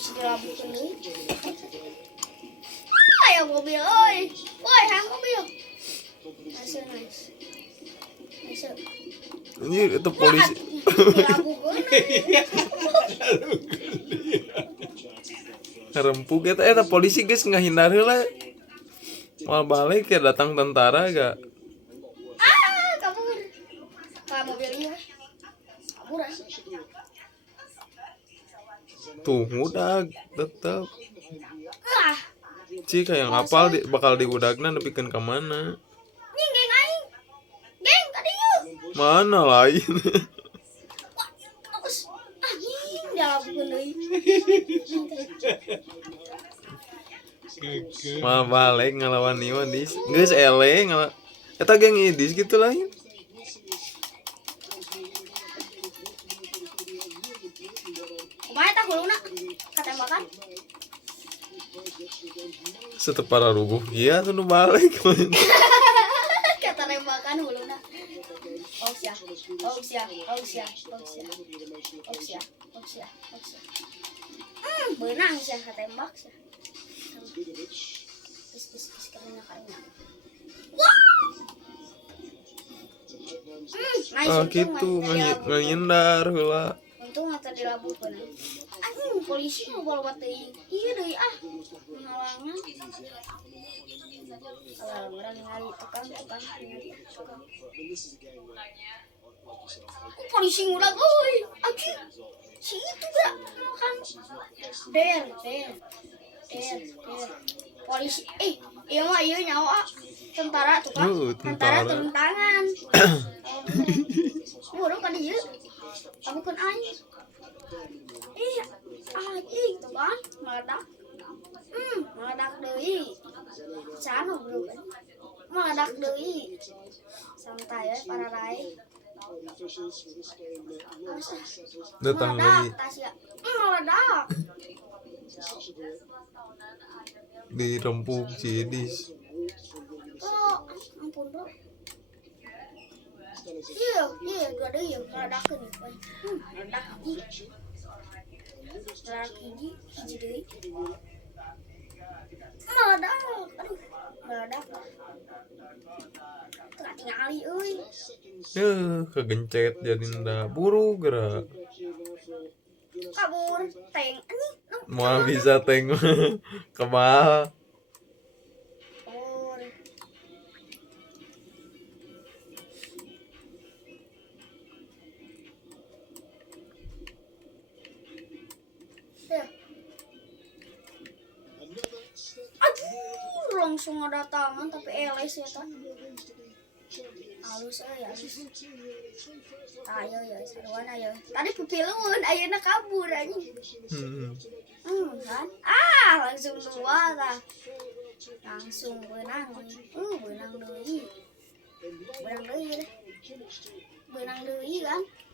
bisa dilabuhkeun deui. Aya mobil euy. Woi, hayang mobil. Asal nice. Asal. Anjir itu polisi. Dilabuhkeun. Rempuk eta polisi geus ngahindar heula. Moal balik ya datang tentara gak. Kabur. Ka mobil ieu. Kabur. Tuh udah tetep. Ah, Cik yang apal bakal diudagna nepikeun ka mana? nying geng aing. Geng tadi yuk. Mana lain? Wah, terus anjing dilabuhkeun deui. Mal balik ngalawan Iwan dis. Geus ele eta geng idis gitu lain. Kumaha tah huluna? Katembakan. Setepara rubuh iya tuh nu balik. Katembakan huluna. Oh sia. Beunang sia katembak sia. Bis karena kayaknya. Wah. Ah gitu ngahindar heula. Untung atuh dilabuhkeun. Anjing polisi mau bawa teuing. Ieu deui ah. Ngalangan. Kalau orang ningali tukang. Polisi ngulag euy. Anjing. Si itu gak kan. Der. Polisi ieu mah ieu nyawa tentara tukang. Tentara turun tangan. Burung kan ieu. Kabukeun aing. Anjing tuh kan meledak. Meledak deui. Canu bro kan. Meledak deui. Santai ya para rai. Datang lagi Meledak. dirempuk si idis. Oh, ampun bro. Iya, dua deui meledakeun ieu. Meledak hiji. Meledak hiji deui. Meledak. Aduh, meledak. Teu tingali euy. Kegencet jadi nda buru gerak. Kabur teng anjing. Moal bisa teng kebal. Kabur. Ya. Aduh, langsung ada tangan tapi eles ya tah. Halus halus. Ayo ya, saruan ayo. Tadi pupilun, ayeuna kabur anjing. Kan? Langsung dua tah. Langsung beunang. Beunang deui. Beunang deui kan?